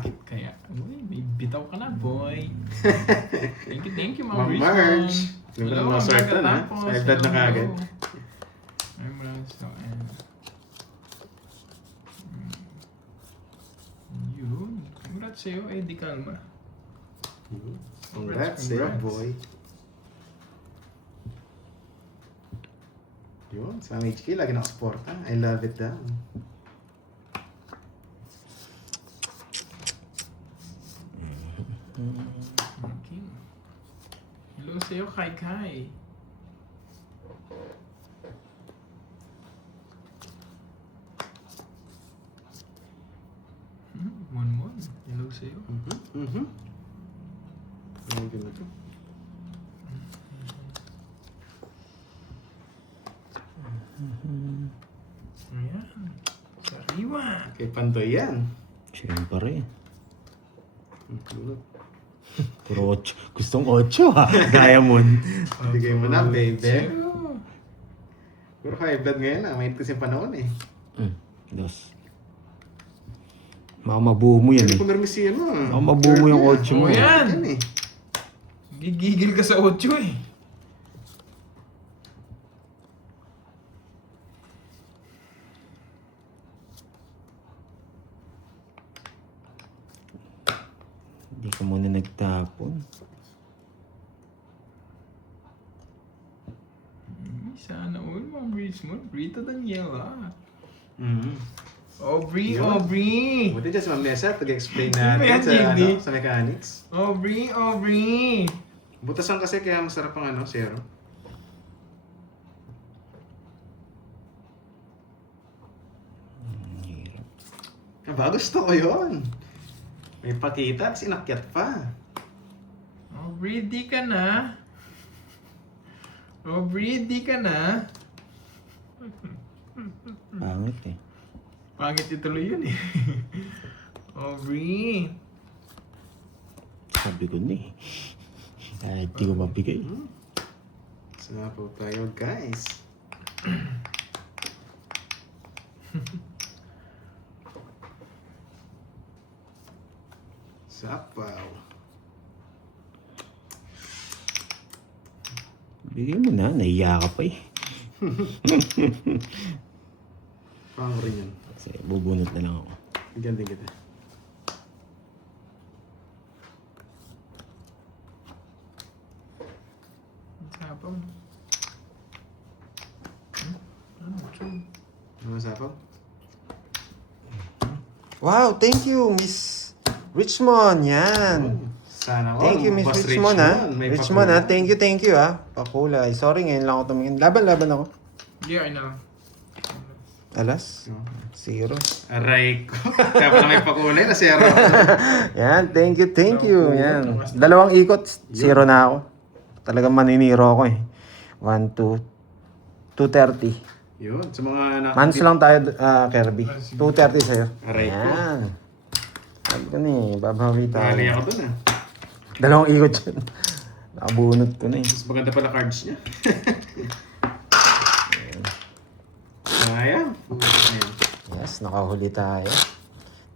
Bakit kaya? Uy, may bitaw ka na, boy. Thank you, Ma'am Ma'am Richmond. Marge. Ganda ng mga swerte na. High blood na kagad. Ay, Marge. So, ayan. Yun. Congrats sa'yo, Eddie Calma. Congrats sa'yo, boy. Yun, sa HK, lagi nakasuporta. I love it daw. Okay. Hello sa'yo, Kai Kai. Mon. Hello sa'yo. Ang ganda to. Ayan. Sariwa. Kay Pantoy yan. Siyempre. Tulog. Puro 8. Gustong 8 ha. Diamond. Bigay mo na, baby. Sa'yo. Pero high blood ngayon na. Mainit kasi yung panahon eh. Dos. Baka mabuo mo yan Hindi eh. ko narinig si ano. Baka mabuo mo yung 8 mo. Oh, yan. Yan eh. Gigigil ka sa 8 eh. Hindi ka muna nagtapon. Sana all, Ma'am Richmond. Rita Daniela. Mm-hmm. Aubrey, Yun. Aubrey. Buti dyan si Ma'am Nessa, pag-explain Ano yan, natin sa, Jindy? sa mechanics. Aubrey. Butasan kasi kaya masarap ang zero. Hirap. Aba, gusto ko yun. May pakita, tapos inakyat pa. Aubrey, di ka na. Aubrey, di ka na. Pangit eh. Pangit ituloy yun eh. Aubrey. Sabi ko na eh. Kahit di ko mabigay. Sana po tayo, guys. Sapaw. Bigay mo na. Nahiya ka pa eh. Pang ko rin yun. Kasi bubunot na lang ako. Bigyan din kita. Sapaw. Ano, Chum? Ano sapaw? Wow, thank you, Miss Richmond. Yan. Sana all. Thank you, Miss Boss Richmond, ha. May Richmond, ha. pakulay. Thank you, ha. Pakulay. Sorry, ngayon lang ako tumingin. Laban ako. Hindi, ay na lang. Alas? No. 0. Aray ko. Kaya pala may pakulay na zero. Yan, thank you. Yan. Dalawang ikot, 0 na ako. Talagang maniniro ako eh. 1, 2, 230. Yun, sa mga Mans lang tayo, Kirby. 230 sa'yo. Aray ko. Yan. Sabi ko na eh, babawi Nali tayo. ako dun ah. Dalawang ikot yun. Nakabunot ko na eh. Mas maganda pala cards niya. Sayang. Ayan. Yes, nakahuli tayo.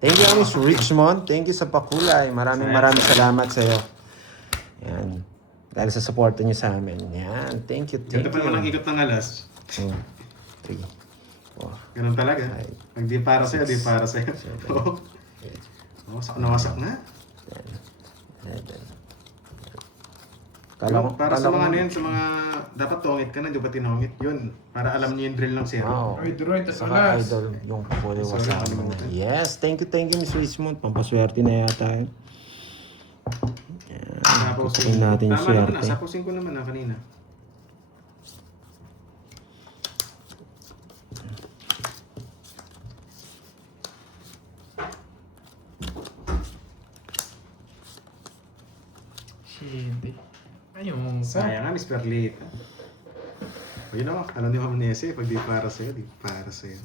Thank you, Miss Richmond. Thank you sa pakulay. Maraming salamat sa iyo. Yan. Dahil sa support niyo sa amin. Yan. Thank you. Ganda pa naman ang ikot ng alas. 3, 4, Ganun talaga. Pag di para sa'yo, di para sa'yo. Oo. Wasak na wasak na. 11. Para sa mga ano yun, sa mga dapat tungit ka na, di ba tinungit? Yun, para alam niyo yung drill ng zero. Wow. Ay, Droy, Saka alas. idol yung pakulay Sorry, wasama na. nakalimutan. Yes, thank you, Miss Richmond. Pampaswerte na yata yun. Yan. Sapaw Tutukin natin yung Tama naman swerte. na, sapaw 5 naman na kanina. Hindi. Ayun. Sayang nga, Miss Perlita. O yun ako, alam ni Ma'am Nese, pag di para sa'yo, di para sa'yo.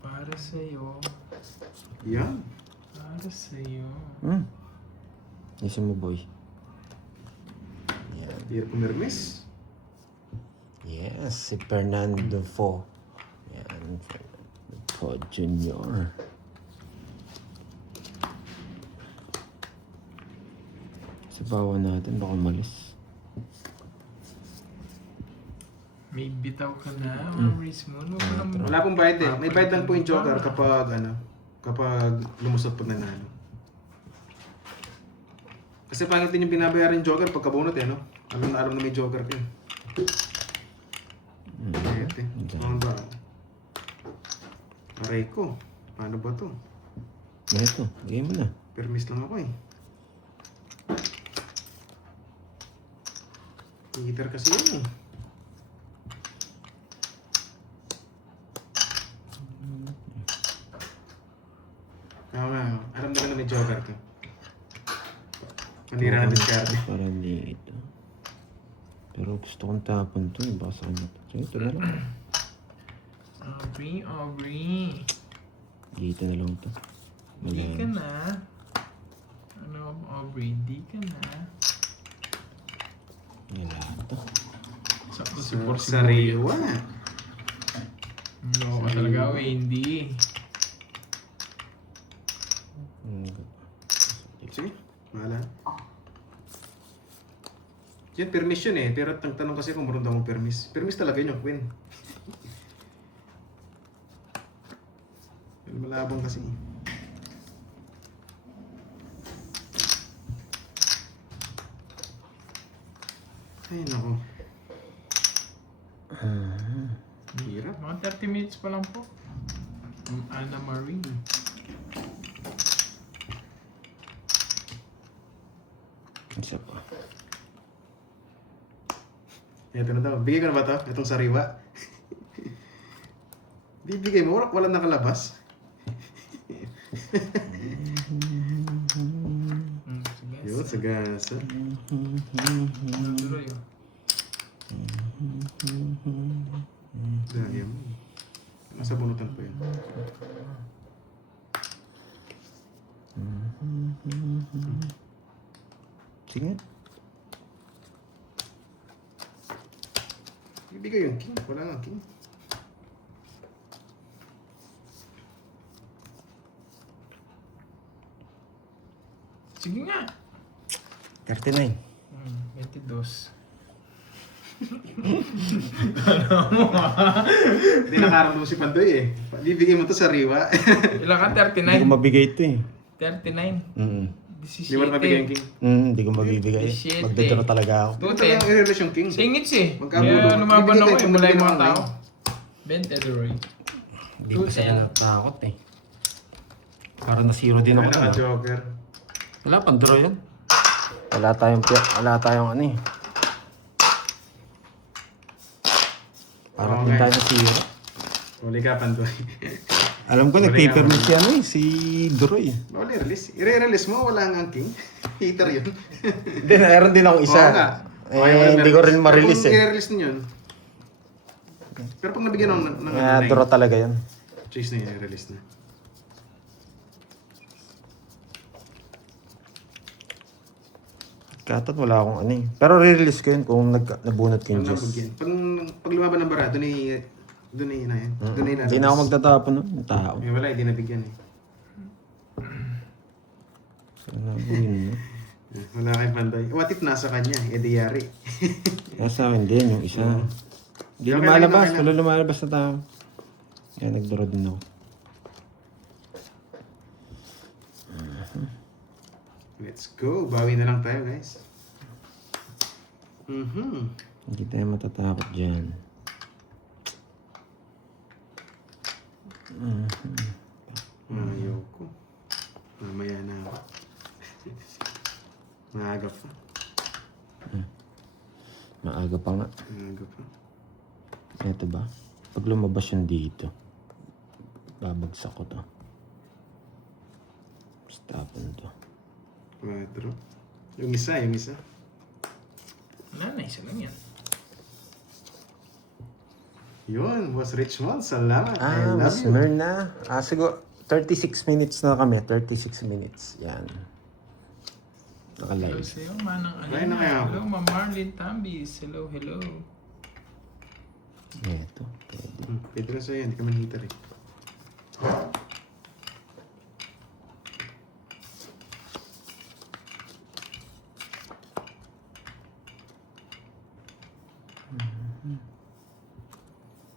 Para sa'yo. Yan. Para sa'yo. Isa mo, boy. Yan. Hirap pumirmis. Yes, si Fernando Fo. Yan, Fernando Fo Jr. Sabawan natin, baka malis. May bitaw ka na, Maurice Moon. Wala pong bayad eh. May bayad lang po yung joker kapag kapag lumusot pag nanalo. Kasi pangit din yung binabayaran yung joker pagka bunot eh, no? Alam na may joker ka eh. Bayad eh. Paano ba? Aray ko. Paano ba to? Ito, game mo na. Permis lang ako eh. Hitter kasi yun eh. Alam na ka na may joker ka. Manira na discard. Parang dito. Pero gusto kong tapon to eh. Baka sa kanya to. So ito na lang. Aubrey. Dito na lang to. Di ka na. Ano, Aubrey? Di ka na. Wala to. Sakto si Porci. Sariwa. No, ka talaga, Wendy. Sige, mahala. Yan, permis yun eh. Pero ang tanong kasi kung meron daw akong permis. Permis talaga yun yung queen. Malabang kasi. Ay, nako. Hirap. Mga 30 minutes pa lang po. Anna Marie. Isa pa. Ito na daw. Bigay ko na ba ito? Itong sariwa. Bibigay mo? Walang nakalabas. Sige. Yun, sagasa. Tuloy, oh. Dahil yan. Nasa bunutan po yun. Sige. Bibigay yung king. Wala nga king. Sige nga. 39. 22. Hindi nakaramdaman si Pandoy eh. Bibigay mo to sa riwa. Ilan ka? Hindi ko 39? mabigay ito eh. 39. Di mo na mabigay yung king. Hindi ko mabibigay. Shit, Magdadaro eh. talaga ako. Ito talagang i-release yung king. Singits eh. Magkabulo. Kaya lumaban Bibigay ako kayo, eh. Mula yung bibigay mga ng tao. Ben Tedoroy. Hindi ko kasi natakot eh. Parang na-zero din ako. Wala ka joker. Wala, pang-draw yan. Wala tayong ano eh. Parang Okay. din tayo na zero. Huli ka, Pandoy. Alam ko, nag-paper miss yan eh, si Duroy. Huli, release. I-release mo, wala nga ang king. Hater yun. Hindi, meron din akong isa. Oo nga. Okay, wala Hindi ko na-release. rin ma-release Kung eh. i-release niyo yun. Pero pag nabigyan ng Draw talaga yan. chase na yun, i-release na. Katat wala akong ano eh. Pero re-release ko yun kung nabunot ko yung Pag Diyos. nabigyan. Pag lumaban ng bara, doon ay na yan. Doon ay Hindi na ako magtatapon nun, yung tao. Eh, wala, hindi nabigyan eh. Sinabuhin mo. Wala kayong Pandoy. What if nasa kanya? Eh, di yari. Kaya sa akin din, yung isa. Hindi Okay, lumalabas, okay na. wala lumalabas na tao. Kaya nag-draw din ako. Let's go. Bawi na lang tayo, guys. Hindi tayo matatakot dyan. Ayoko. Mamaya na ako. Maaga pa. Maaga pa nga. Maaga pa. Ito ba? Pag lumabas yun dito, babagsak ko to. Tapon to. 4. Yung isa. Wala na, isa lang yan. Yun, Boss Richmond. Salamat. I love Mas you. na. Siguro 36 minutes na kami. 36 minutes. Yan. Hello Naka-live. sa'yo, Manang Kaya na kaya Alina. ako. Hello, Ma'am Marlene Tambis. Hello. Ito. Pwede. Pwede na sa'yo. Hindi ka man hitter eh.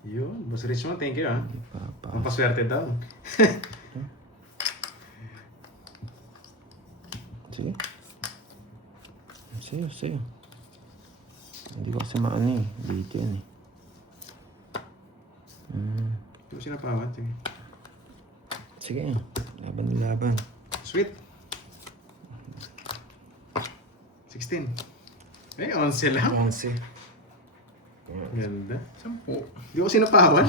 Yun, Boss Richmond, thank you ha. Papa. Mapaswerte daw. Sige. Sige. Hindi ko kasi maano eh. Dito yan eh. Hindi ko sinapawan. Sige. Sige. Laban. Sweet. 16. Eh, 11 lang. 11. Ganda. 10. Hindi ko sinapawan.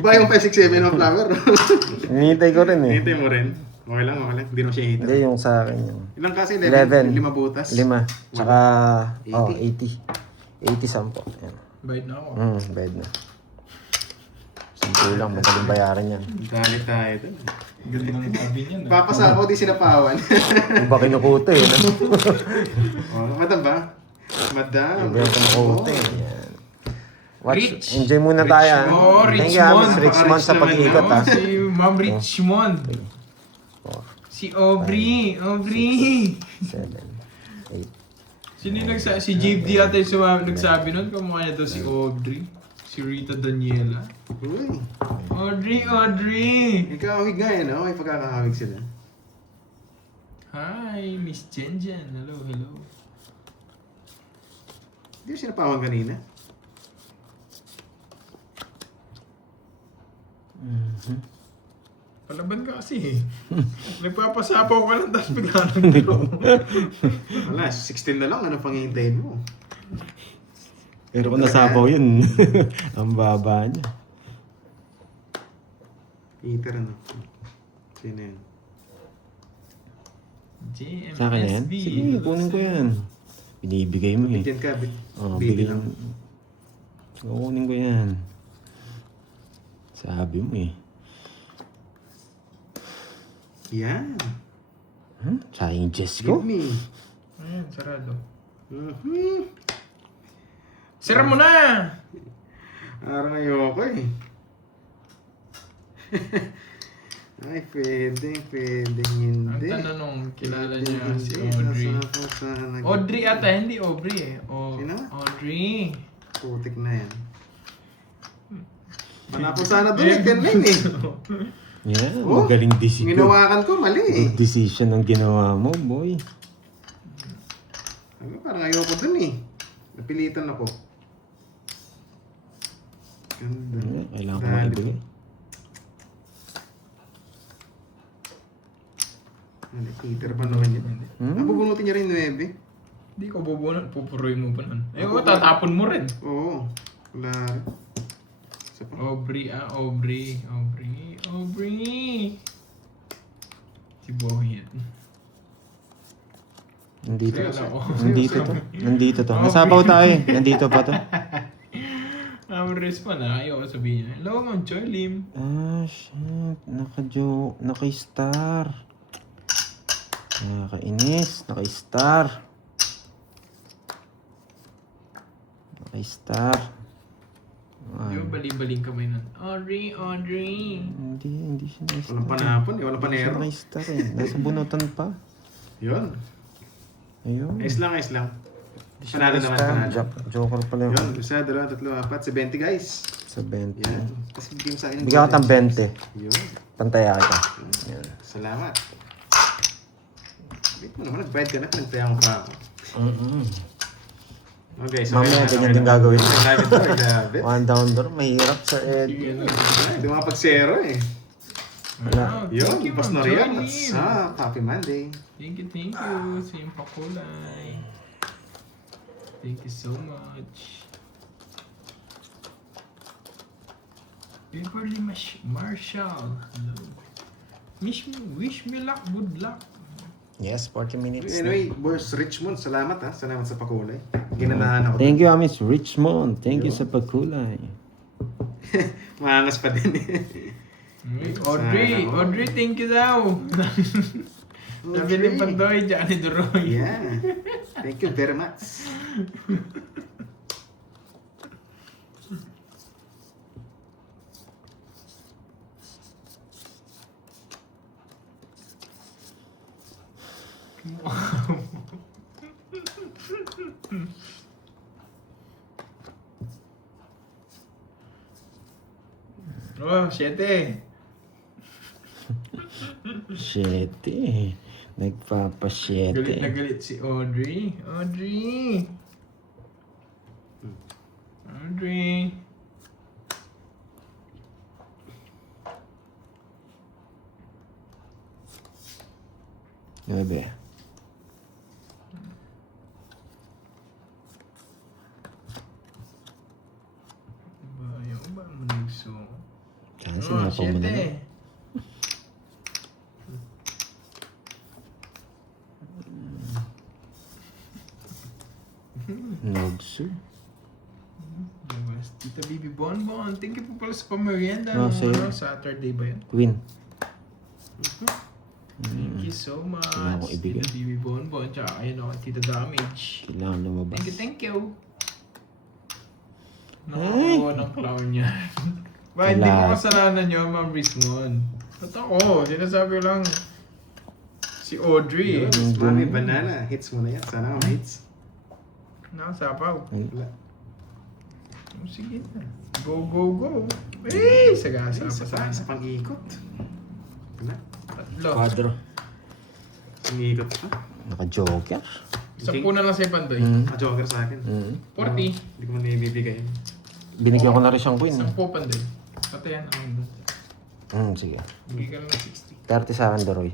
Ba yung 5, 6, 7 ng flower? Hinihintay ko rin eh. Hintay mo rin. Okay lang. Hindi mo siya hihintay. Hindi, yung sa akin yung... Ilang kasi? 11. 5 butas. 5. Tsaka... 80. 80 sampo. Yan. Bayad na ako. Bed na. 10 lang, madaling bayaran yan. Dali tayo dun. Ganda ng sabi niya. No? Papasa ako, di sinapawan. Iba kinukuto eh. No? Oh, madam ba? Madam. Iba yung kinukuto eh. Yan. Watch, Rich. enjoy muna tayo. ah. Oh, Thank you, Richmond. Miss Richmond sa Napaka-rich pag-ikot naman, ah. Si Ma'am Richmond. Oh, Si Aubrey. 7, 8. Sino yung nagsabi? Si JD ata yung nagsabi nun. Kamukha niya daw si Audrey. Si Rita Daniela. Uy. Audrey! Ikahawig nga eh, no? May pagkakahawig sila. Hi, Miss Jenjen. Hello. Hindi ko sinapawan kanina. Palaban ka kasi eh. Nagpapasapaw ka lang tapos bigla nang draw. Wala, 16 na lang. Ano pang hihintayin mo? Pero kung nasapaw yun, ang baba niya. Peter, ano? Sino yun? JMSB. Sa akin na yan? Sige, kunin ko yan. Binibigay mo eh. Bigyan ka, Bigay lang. Sige, kunin ko yan. Sabi mo eh. Yan. Sayang Jess Give ko. me. Ayan, sarado. Mhm. Sira mo na! Parang ayoko eh. Ay, pwede, Ang hindi. tanong, kilala niya si Hindi, Audrey. nasako sana. Audrey ata, hindi Aubrey eh. Sino? Audrey. Putik na yan. Manapos sana doon eh, 10-9 eh. Yan, Oh, magaling decision. Ginawakan ko, mali eh. Good decision ang ginawa mo, boy. Parang ayoko dun eh. Napilitan ako. Ganda. Kailangan ko Dali. maibigay. Ano, Peter pa naman yun. Nabubunutin niya rin 9. Hindi ko bubunan, pupuruin mo pa nun. Eh, tatapon mo rin. Oo. Wala rin. Isa pa. Aubrey. Si Bohit. Nandito. Kaya ako. Nandito to. Nasapaw tayo eh. Nandito pa to. Respond na, ayaw ko sabihin niya. Hello, Ma'am Joy Lim. Ah, shit. Naka-star. Nakainis. Naka-star. Di ba bali-baling kamay nun? Audrey. Hindi siya naka-star. Walang panapon eh. Walang Hindi siya panero. naka-star eh. Nasa bunutan pa. Yun. Ayun. Ayos lang. Panalo naman, panalo. Joker pala yun. Yun, 1, 2, 3, 4, 70 guys. Sa 20. Yan. Kasi bigyan sa akin. Bigyan ko ng 20. Yun. Pantaya kita. Yan. Salamat. Wait mo naman, nag-bayad ka na. Nagtaya mo pa ako. Okay, so Mamaya, ganyan din gagawin. Grabe to, grabe. One down door. Mahirap sa Ed. Hindi mo makapag-zero eh. Wala. Thank you, Yun, Boss Ma'am Noriel. Joy What's Lim. up? Happy Monday. Thank you. Same pakulay. Thank you so much. Beverly Marshall. Hello. Wish me luck, good luck. Yes, 40 minutes. Anyway, Boss Richmond, salamat ha. Salamat sa pakulay. Ginanahan ako. Thank you, Miss Richmond. Thank you sa pagkulay. Maangas pa din eh. Audrey, thank you daw. Nabili pa doy, Johnny Duroy. Yeah. Thank you very much. Oh, 7. 7. Nagpapa-7. Galit na galit si Audrey. Audrey! Audrey! Gabi. Ayaw ba mo nagso? Saan Oh, sinapaw mo na 7. lang? Nogso. Diba? Tita Bibi Bonbon, thank you po pala sa pamerienda. Oh, nung sa'yo. Saturday ba yun? Queen. Thank you so much. Kailangan ko ibigay. Tita Bibi Bonbon, tsaka ayun ako, Tita Damage. Kailangan lumabas. Thank you. Nakakuha ng clown niya. Ba, hindi ko Wala. kasalanan yun, Ma'am Rismon. Ba't ako? Sinasabi lang si Audrey. Yun, Mami Banana. Hits mo na yan. Sana nga hits. Nakasapaw. Wala. Oh, sige na. Go, go, go. Eh, sagasa Ay, pa sana. sa pang-ikot. Wala. Tatlo. Quadro. Pang-ikot pa. Naka-joker. 10 na lang sa Pandoy. Joker sa akin. 40. Hindi ko man naibibigay. Binigyan ko na rin siyang queen. 10 Pandoy. Patayan ang doon. Sige. Bigay ka lang ng 60. 30 sa akin, Doroy.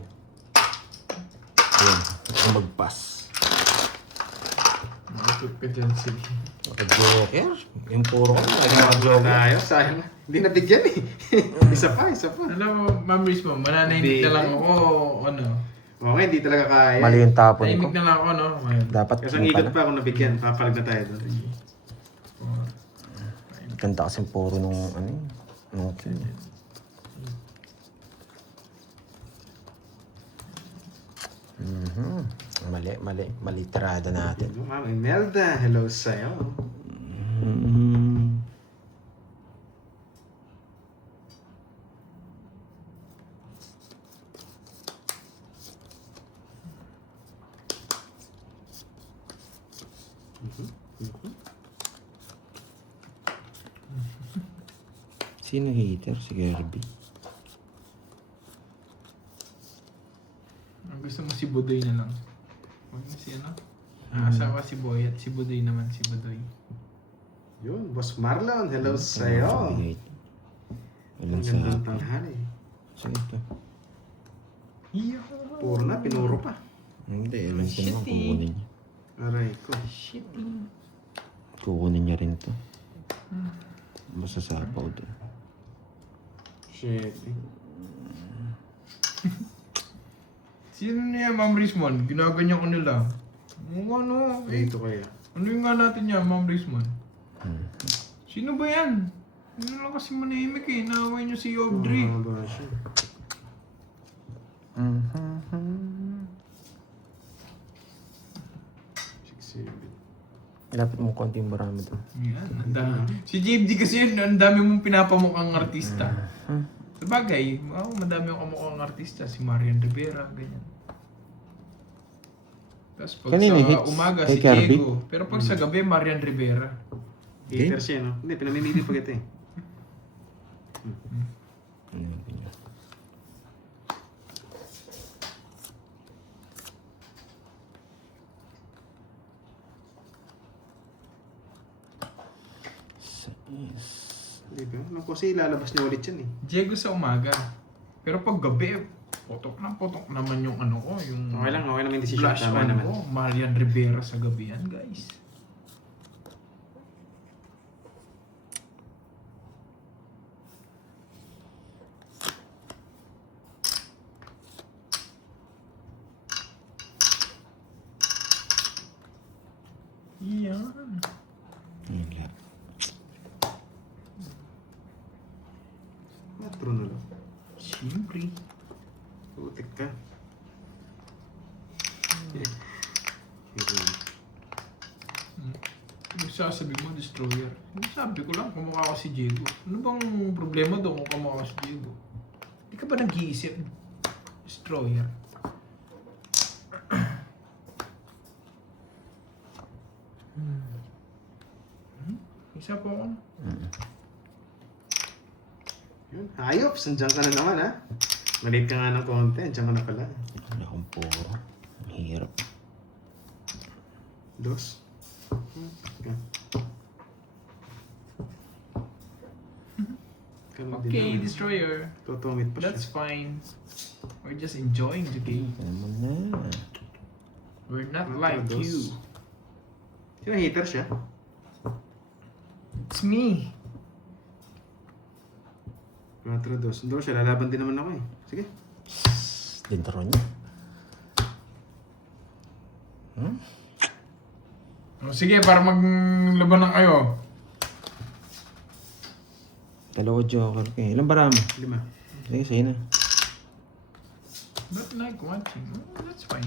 Ayan. Ang mag-pass. Makatip ka dyan, sige. Naka-joker? Yung puro ko. Joker Naka-joker. tayo. Sayang. Hindi nabigyan eh. Isa pa. Alam mo, Ma'am Rismo, mananahimik na lang ako, ano. Okay, hindi talaga kaya. Mali yung tapon ko. Nahimik na lang ako, no? Ngayon. Dapat Kasi yung ang ikot pala. pa ako nabigyan. Papalag na tayo doon. Ganda kasing puro nung ano yun. Nung queen. Mali tirada natin. Ma'am Imelda, hello sa'yo. Sino hater? Si Kirby. Ang gusto mo si Budoy na lang. Huwag na si ano? Asawa si Boy at si Budoy naman, si Budoy. Yun, Boss Marlon, hello sa'yo. Walang Ang sa gandang akin. tanghali. So ito. Puro na, pinuro pa. Hindi, alam ko naman Shitty. kukunin niya. Aray ko. Shitty. Kukunin niya rin to. Basta sapaw doon. Shit. Sino niya, Ma'am Rismon? Ginaganyan ko nila. Ano? Dito kaya. Ano yung nga natin niya, Ma'am Rismon? Sino ba yan? Ano lang kasi manahimik eh. Naaway niyo si Audrey. Ano ba siya? Lapit mo konting marami doon. Yan, ang dami. Si JFD kasi yun, ang dami mong pinapamukhang artista. Sabagay, madami akong kamukhang artista. Si Marian Rivera, ganyan. Tapos pag Kanino sa hits? umaga, Kay si Kirby? Diego. Pero pag sa gabi, Marian Rivera. Hater siya, no? Hindi, pinamimili pa kita eh. Hindi ba? Ano kasi ilalabas niya ulit yan eh. Diego sa umaga. Pero pag gabi, potok naman yung ano ko, yung Okay lang yung decision. blush Tama on naman. ko. Marian Rivera sa gabi yan, guys. Yan. Wala. Matro na lang. Siyempre. Putik ka. Yung sasabi mo, destroyer. Yung sabi ko lang, kumukha ko si Diego. Ano bang problema doon kung kumukha ko si Diego? Hindi ka ba nag-iisip? Destroyer. Isa po ako. Yun. Hayop, nandiyan ka na naman ha. Maliit ka nga ng konti, nandiyan ka na pala. Ano akong puro. Ang hirap. Dos. Okay, Destroyer. Tutumit pa That's siya. fine. We're just enjoying the game. Ano na. We're not Cuatro, like dos. you. Sino hater siya? It's me. 4-2. Hindi siya, lalaban din naman ako eh. Sige. Dintro niya. O, sige, para maglaban na kayo. Dalawa joker ko eh. Ilang bara mo? 5. Sige, sige na. Not like watching. Oh, that's fine.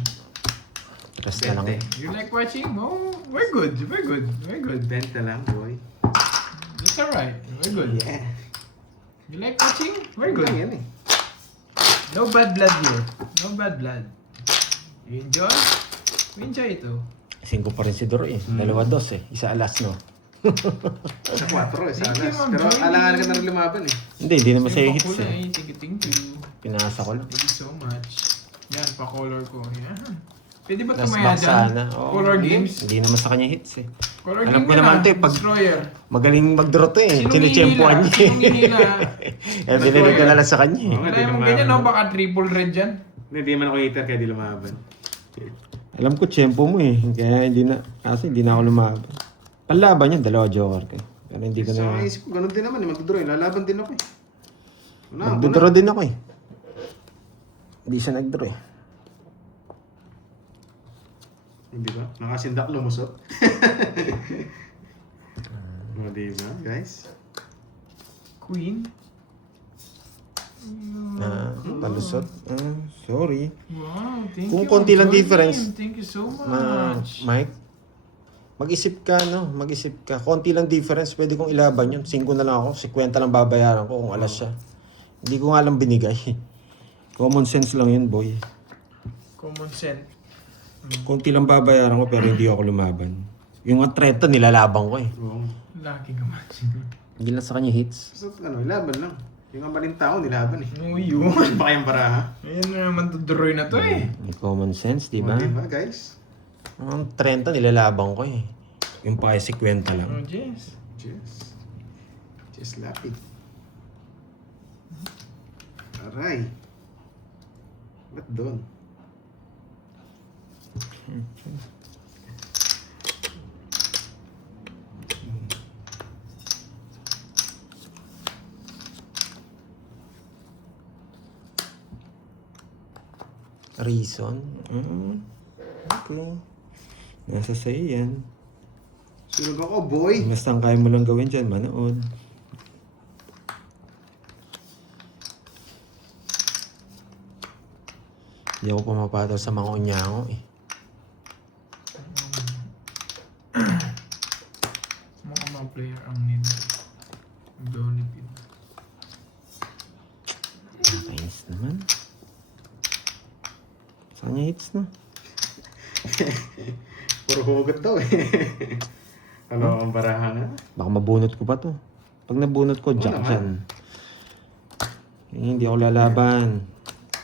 Rest na lang eh. You like watching? Oh, we're good. We're good. We're good. Benta lang, boy. It's alright. We're good. Yeah. You like watching? We're Lang good. yan eh. No bad blood here. No bad blood. You enjoy? We enjoy ito. 5 pa rin si Doro eh. 2-2 eh. Isa alas no. Sa 4 eh, sa Thank you, alas. Ma'am Pero Joy. alangan ka na rin lumaban eh. Hindi naman sa'yo hits Kulay. eh. Thank you. Pinasa ko lang. Thank you so much. Yan, pa-color ko. Yan. Pwede ba Last tumaya box dyan? sana. Oo. Color games? Hindi naman sa kanya hits eh. Color Alam game ko yun naman ah. to eh, pag- Destroyer. Magaling mag-draw to eh. Sinong Chine-champuan hinila? niya Sinong hinila? eh. Binili ko na lang sa kanya eh. Oo nga, di Wala mong lumaban. ganyan, no? Baka triple red dyan. Hindi man ako hater kaya di lumaban. Alam ko, tiyempo mo eh. Kaya hindi na, kasi hindi na ako lumaban. Panlaban niya, 2 joker ka. Pero hindi ko Sa na, isip ko, ganun din naman eh. Magdodraw eh. Lalaban din ako eh. magdodraw din ako eh. Hindi siya nag-draw eh. Hindi ba? Nakasindak lumusot. O, diba, guys? Queen. Palusot. Sorry. Wow, thank Kung you. konti lang Joy difference. Lim. Thank you so Ma, much. Mike, mag-isip ka, no? Mag-isip ka. Konti lang difference, pwede kong ilaban yun. 5 na lang ako, 50 lang babayaran ko kung alas siya. Hindi ko nga lang binigay. Common sense lang yun, boy. Common sense. Konti lang babayaran ko pero hindi ako lumaban. Yung 30 nilalabang ko eh. Oo. Laki ka man. Hindi lang sa kanya hits. So, ano, laban lang. Yung amaling tao, nilaban eh. No, yun. Pa kayong baraha. Ayan na naman tudroy na to eh. May common sense, di O, ba? diba, guys? Ang 30 nilalabang ko eh. Yung pa ay 50 lang. Oh, yes. Cheers. Cheers, lapid. Aray. Ba't doon? Reason? Okay. Nasa sa'yo yan. Sunog ako, boy! Basta ang kaya mo lang gawin dyan, manood. Hindi ako pumapataw sa mga unyango eh. Mukhang mga player ang nila. Donate it. Nakainis naman. Saan niya hits na? Puro hugot daw eh. Ano ang baraha nga? Baka mabunot ko pa to. Pag nabunot ko, jack naman. dyan. Hindi ako lalaban.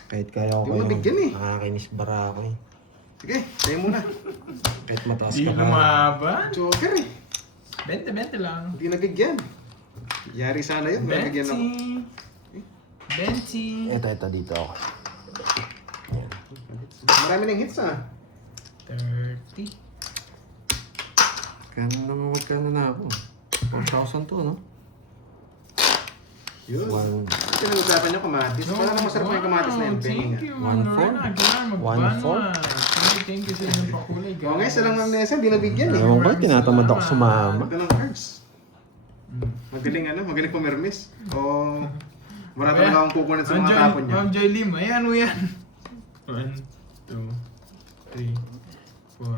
Kahit kaya ko Di mo nabigyan eh. Nakakainis bara ako eh. Sige, tayo muna. Kahit mataas Di ka pa. lumaban. Joker eh. 20 lang. Hindi nabigyan. Yari sana yun, nabigyan ako. 20. Ito, dito ako. Yan. Marami ng hits ah. 30. Magkano na ako? 4,000 to, no? Yun. One. Pinag-usapan niyo kamatis. Parang masarap yung kamatis na yun. Pengi Thank nga. you, 1-4. Ma'am Lorena. Kailangan 1-4. Thank you sa inyong pakulay, guys. Oo nga, isa lang ng Nesa, hindi nabigyan eh. Ewan ko, tinatamad ako sumama. Maganda ng cards. Magaling ano, magaling pumirmis. O wala talaga akong kukunin sa mga tapon niya. Ma'am Joy Lim, ayan mo yan. 1, 2, 3, 4,